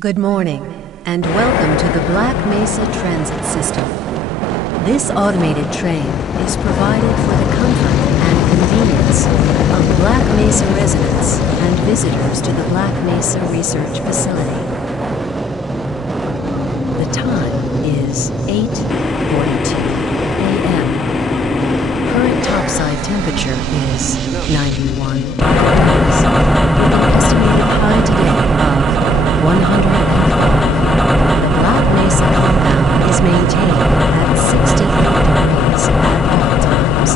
Good morning, and welcome to the Black Mesa Transit System. This automated train is provided for the comfort and convenience of Black Mesa residents and visitors to the Black Mesa Research Facility. The time is 8:42 a.m. Current topside temperature is 91 degrees, with an estimated high today of 105. The Black Mesa compound is maintained at 68 degrees at all times.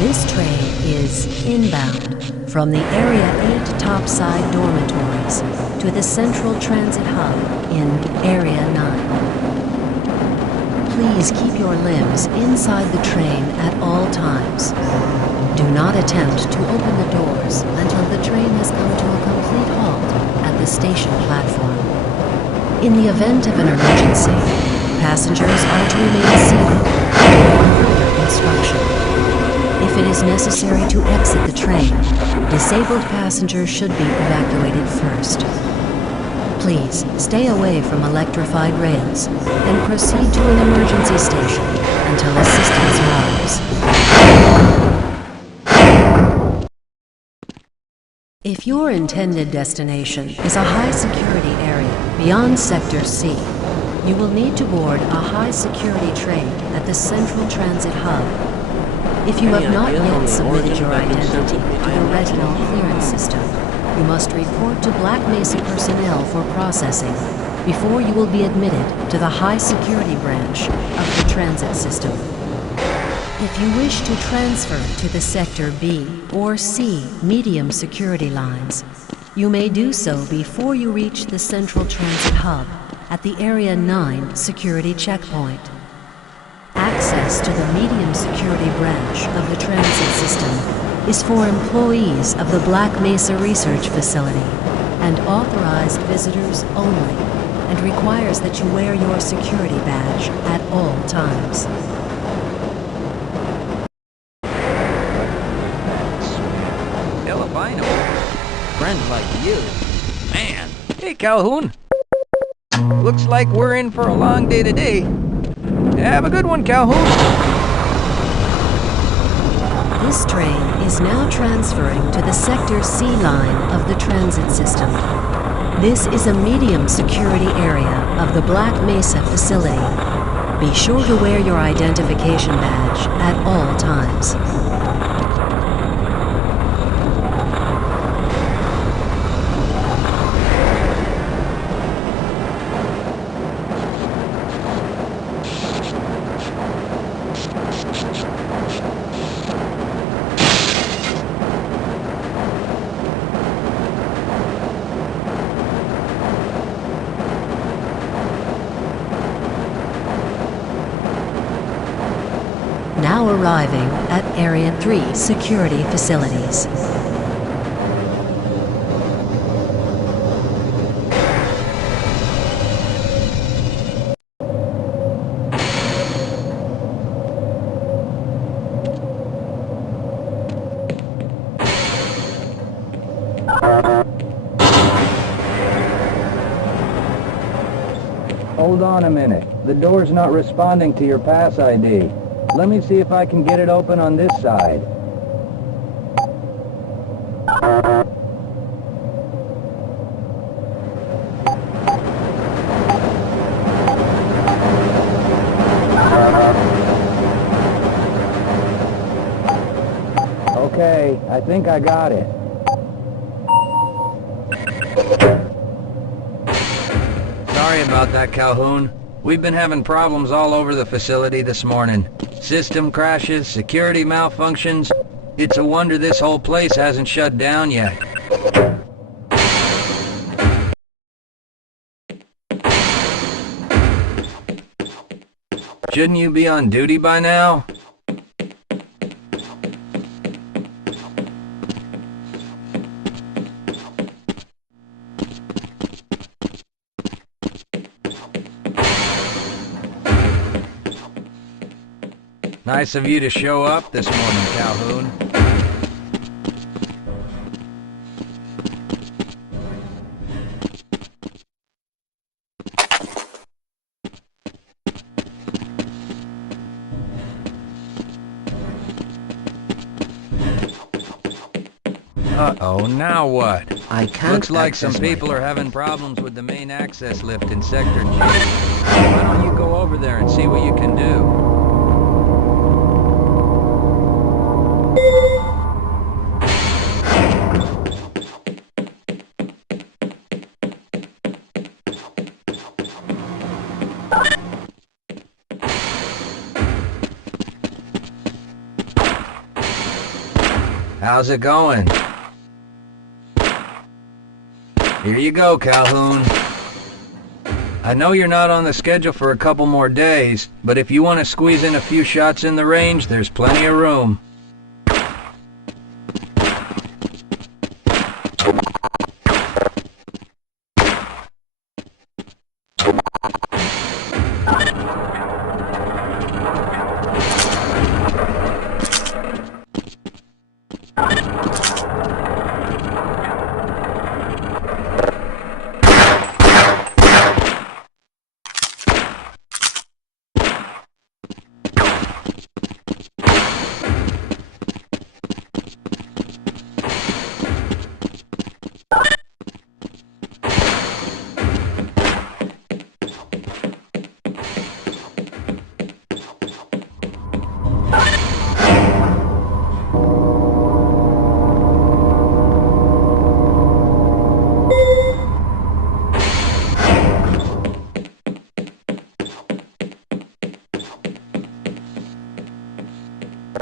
This train is inbound from the Area 8 topside dormitories to the Central Transit Hub in Area 9. Please keep your limbs inside the train at all times. Do not attempt to open the doors until the train has come to a complete halt at the station platform. In the event of an emergency, passengers are to remain seated during further instruction. If it is necessary to exit the train, disabled passengers should be evacuated first. Please stay away from electrified rails and proceed to an emergency station until assistance arrives. If your intended destination is a high-security area beyond Sector C, you will need to board a high-security train at the Central Transit Hub. If you have not yet submitted your identity to the retinal clearance system, you must report to Black Mesa personnel for processing before you will be admitted to the high-security branch of the transit system. If you wish to transfer to the Sector B or C medium security lines, you may do so before you reach the Central Transit Hub at the Area 9 security checkpoint. Access to the medium security branch of the transit system is for employees of the Black Mesa Research Facility and authorized visitors only, and requires that you wear your security badge at all times. Albino? Friends like you. Man. Hey, Calhoun. Looks like we're in for a long day today. Have a good one, Calhoun. This train is now transferring to the Sector C line of the transit system. This is a medium security area of the Black Mesa facility. Be sure to wear your identification badge at all times. Now arriving at Area 3 security facilities. Hold on a minute. The door's not responding to your pass ID. Let me see if I can get it open on this side. Okay, I think I got it. Sorry about that, Calhoun. We've been having problems all over the facility this morning. System crashes, security malfunctions. It's a wonder this whole place hasn't shut down yet. Shouldn't you be on duty by now? Nice of you to show up this morning, Calhoun. Uh-oh, now what? I can't Looks like some access my people are phone. having problems with the main access lift in Sector G. Why don't you go over there and see what you can do? How's it going? Here you go, Calhoun. I know you're not on the schedule for a couple more days, but if you want to squeeze in a few shots in the range, there's plenty of room.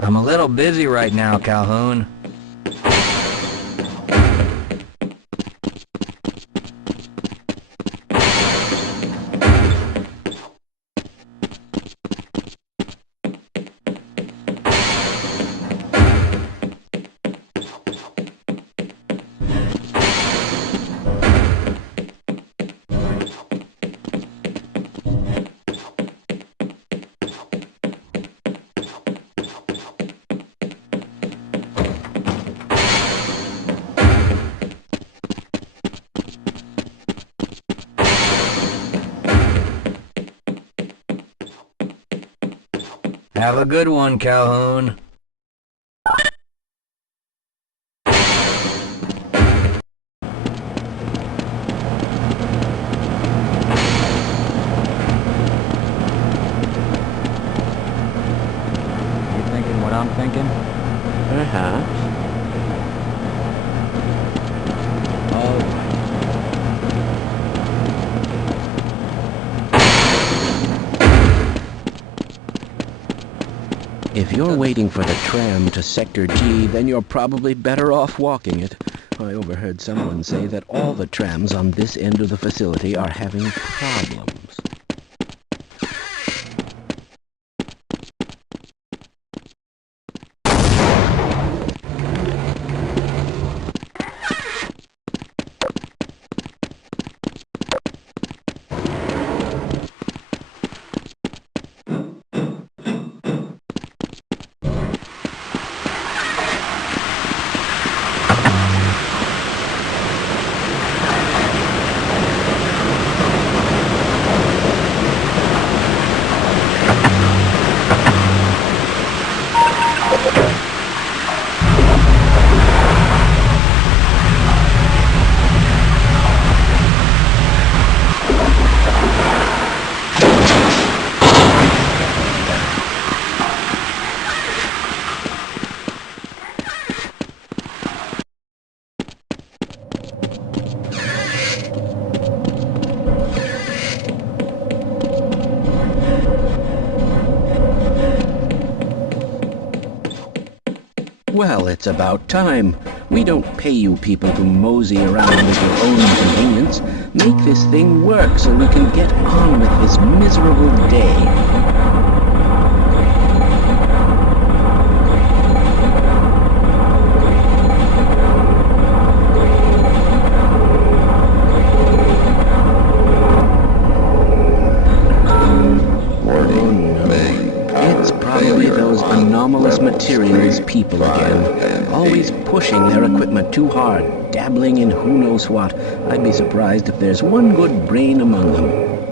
I'm a little busy right now, Calhoun. Have a good one, Calhoun. You thinking what I'm thinking? Perhaps. All right. If you're waiting for the tram to Sector G, then you're probably better off walking it. I overheard someone say that all the trams on this end of the facility are having problems. Well, it's about time. We don't pay you people to mosey around at your own convenience. Make this thing work so we can get on with this miserable day. Anomalous materials people again, always pushing their equipment too hard, dabbling in who knows what. I'd be surprised if there's one good brain among them.